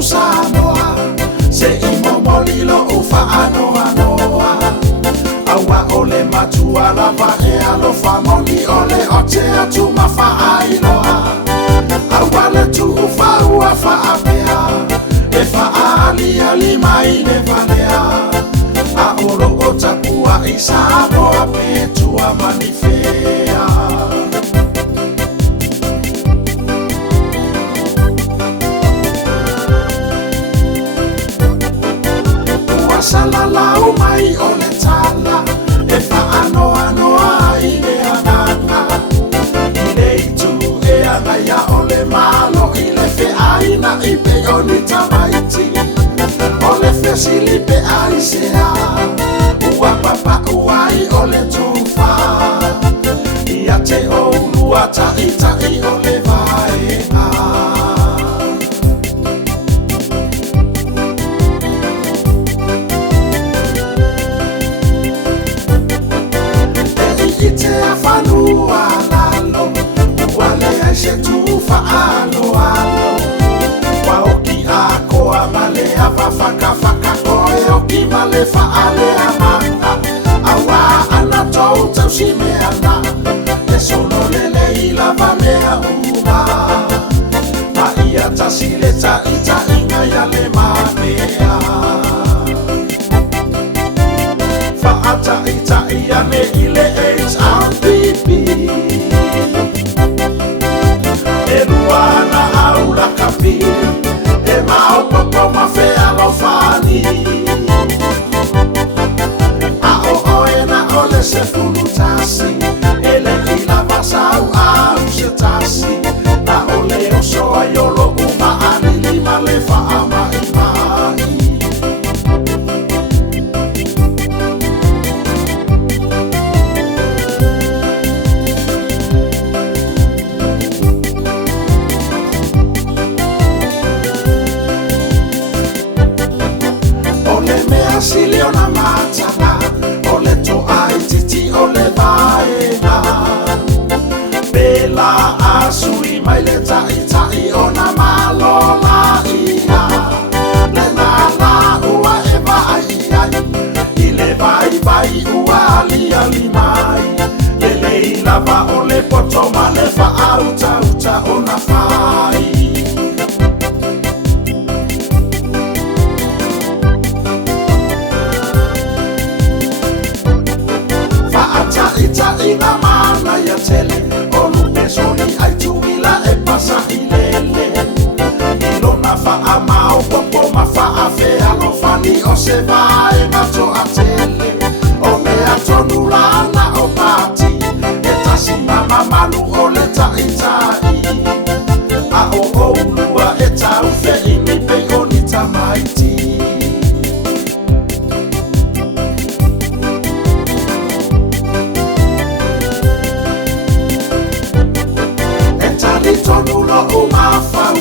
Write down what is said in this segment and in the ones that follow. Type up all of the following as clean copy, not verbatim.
tu Samoa se imomolilo ufa anoa awa ole matua lava e alofa moli ole ote atu mafa ailoa awa le tu ufa uafa apea e fa ali mai le valea a oro o tapua i Samoa pe tua manifea Salalau mai ole tala e fa anoa ile ananga ile itu e anaya ole malo ile fe aina ipe oni tamaiti ole fe silipe aisea ua papa uai ole tufa ia te o luata ita i ole vaena Fanua lalo wale se tufa alo wa oki ako amale afafaka faka oki male fa ale amanga awa anato taushime ana esono lele ila vamea uma ma ia tasileta ita inga yale mamea fa ata ita iane ile Eruana aula kapi e mau popo mafea lo fani a o ena ole se fulutasi ele ila vasau a usetasi na ole o soa yolo uma anili malefa ama imani Siliona matana ole to aititi ole vaena bela asui maileta itai ona malola ia lena la ua eva ai ile vai ua ali mai lele lava ole poto malefa auta ona fai Ita ina mana ya tele Olu pesoni aituila e pasa ilele Ilona fa amao popo mafa afe alofani o se vai mato atele O me atonulana o pati Eta si mama manu o leta itai A o ulua eta ufe ini pe onita maiti Tonulo uma fau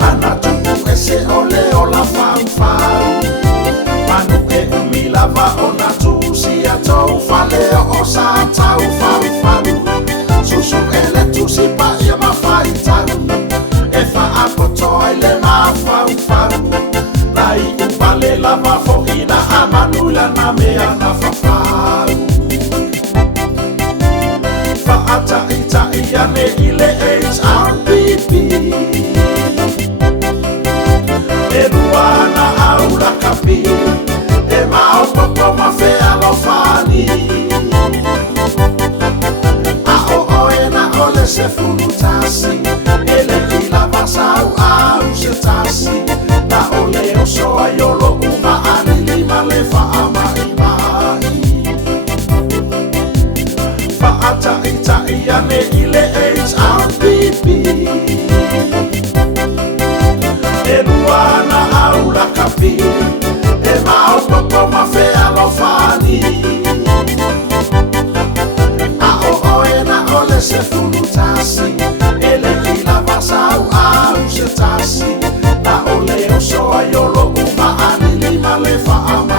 Anatuku ese ole ola fau Manu e umilava onatu si atou faleo o sa tau fau Susu ele tu si pa ia ma fai tau E fa apoto ele ma fau Lai upale lava fo ina amanula na mea na fau Fa ata ita iane ile HRPP Eruana aula kapi E mau popo mafea lo fani A o ena ole se fulutasi Ele ila vasau au se tasi Na ole o soa yolo uma anili malefa ama imani Fa ata ita iane ile HRPP Eruana aula kapi E mau popo mafea lo fani A o ena ole se fulutasi Ele ila vasau au se tasi Na ole o soa yolo uma anili malefa ama